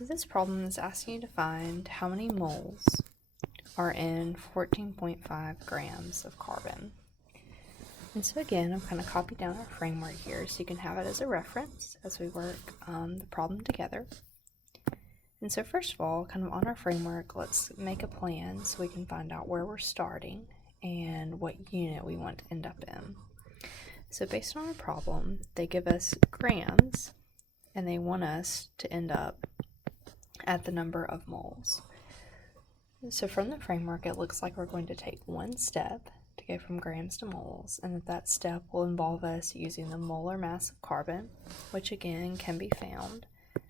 So this problem is asking you to find how many moles are in 14.5 grams of carbon. And so again, I've kind of copied down our framework here so you can have it as a reference as we work the problem together. And so first of all, kind of on our framework, let's make a plan so we can find out where we're starting and what unit we want to end up in. So based on our problem, they give us grams and they want us to end up at the number of moles. So from the framework, it looks like we're going to take one step to go from grams to moles, and that step will involve us using the molar mass of carbon, which again can be found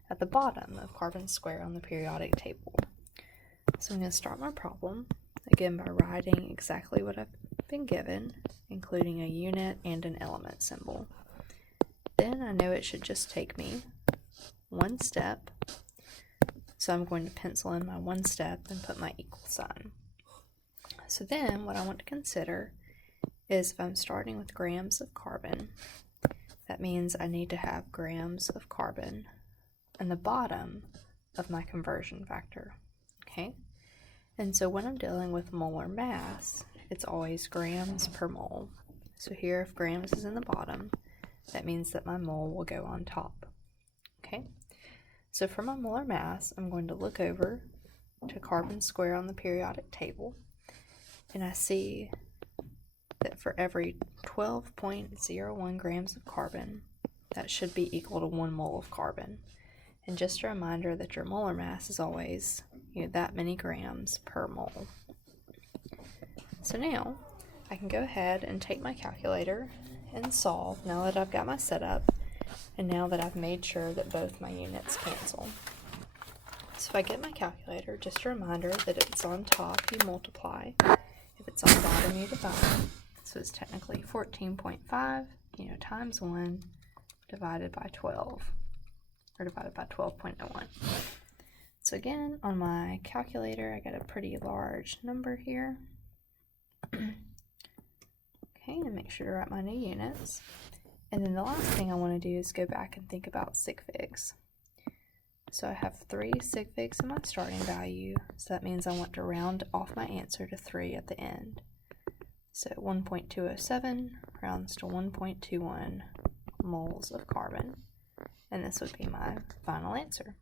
at the bottom of carbon square on the periodic table. So I'm going to start my problem, again by writing exactly what I've been given, including a unit and an element symbol. Then I know it should just take me one step, so I'm going to pencil in my one step and put my equal sign. So then what I want to consider is if I'm starting with grams of carbon, that means I need to have grams of carbon in the bottom of my conversion factor, okay? And so when I'm dealing with molar mass, it's always grams per mole. So here, if grams is in the bottom, that means that my mole will go on top, okay? So for my molar mass, I'm going to look over to carbon square on the periodic table, and I see that for every 12.01 grams of carbon, that should be equal to 1 mole of carbon. And just a reminder that your molar mass is always that many grams per mole. So now I can go ahead and take my calculator and solve now that I've got my setup and now that I've made sure that both my units cancel. So if I get my calculator, just a reminder that if it's on top, you multiply. If it's on bottom, you divide. So it's technically 14.5, times 1 divided by 12, or divided by 12.01. So again, on my calculator, I got a pretty large number here. Okay, and make sure to write my new units. And then the last thing I want to do is go back and think about sig figs. So I have 3 sig figs in my starting value, so that means I want to round off my answer to 3 at the end. So 1.207 rounds to 1.21 moles of carbon, and this would be my final answer.